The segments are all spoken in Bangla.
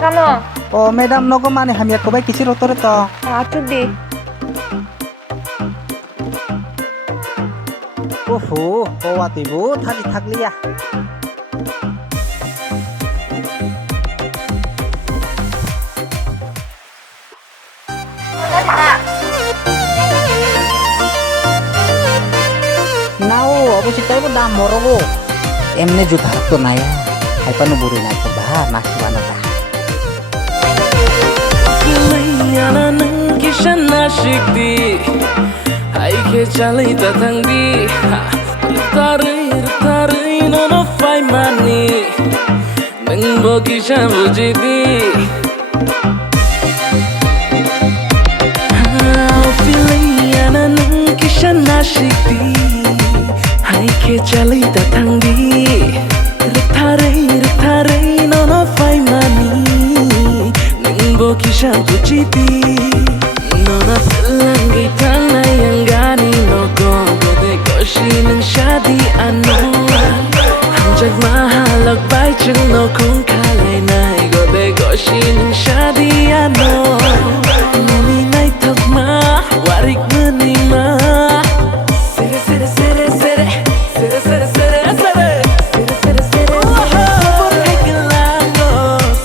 Kamu? Oh, madam nogo mane hamiat ko bai kisi rotore to. Acu di. Oho, kawat ibu thali thakliya. Nau, অবশ্যই তাইব দাম মরবো এমনি জুতা তো নাই হাইপানো বুড়ি নাই তো বা মাসিবানো তা Yana nang kishan nashik di Hai ke chalai tatang di Tarai no no fai mani Nang bo kishan buji di Feeling yana nang kishan nashik di Hai ke chalai tatang di Tarai no no fai mani Bo kisha tuchiti Nona pelangi tana yang gani no go Gode goshi nang shadi ano Hanjak mahalak bai chung no kung kalay nai Gode goshi nang shadi ano Nani nai tok ma warik mani ma Sere sere sere sere Sere sere sere sere Sere sere sere Por hai kelango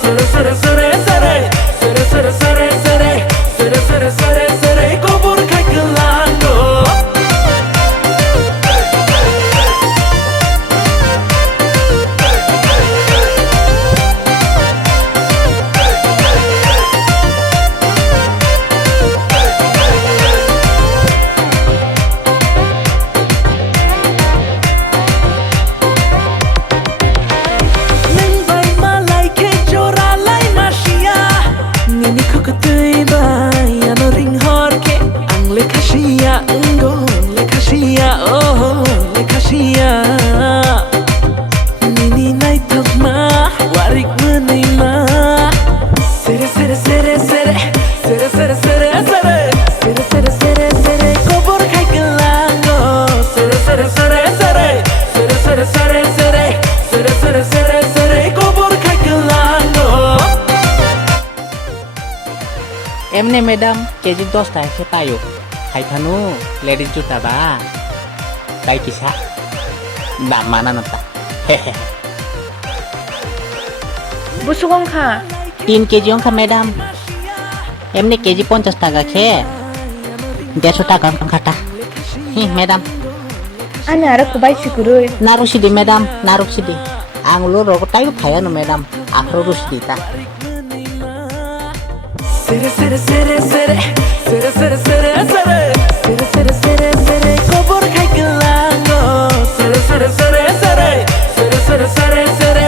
Sere sere sere sere Sere sere sere sere sere sere sere kubur kai kelango Neng bai malai ke jora lai nasia Ngini kukutui bai ano ring horke Ang lekashia ngo lekashia oh lekashia Nini nai tokma warik menima Sere sere sere sere Sere sere sere sere Sere sere sere sere Kubur kai kelango Sere sere sere sere Sere sere sere sere Sere sere sere sere Kubur kai kelango এমনি ম্যাডাম কেজি 10 টাকা সে পায়ো হাইথানো লেডিস জুতা বা বাই কিসা দাম মানানো তা Busuk kong ka. 3 কেজি অঙ্কা ম্যাডাম এমনি কেজি 50 টাকা খেয়ে 150 টাকা অঙ্কাটা madam Ana ara ko bai siguro. narusidi madam narusidi anglo rogo tayo phayano madam afro rusidi ta Sere sere sere sere Sere sere sere sere Sere sere sere sere Kubur kai kelango Sere sere sere sere Sere sere sere sere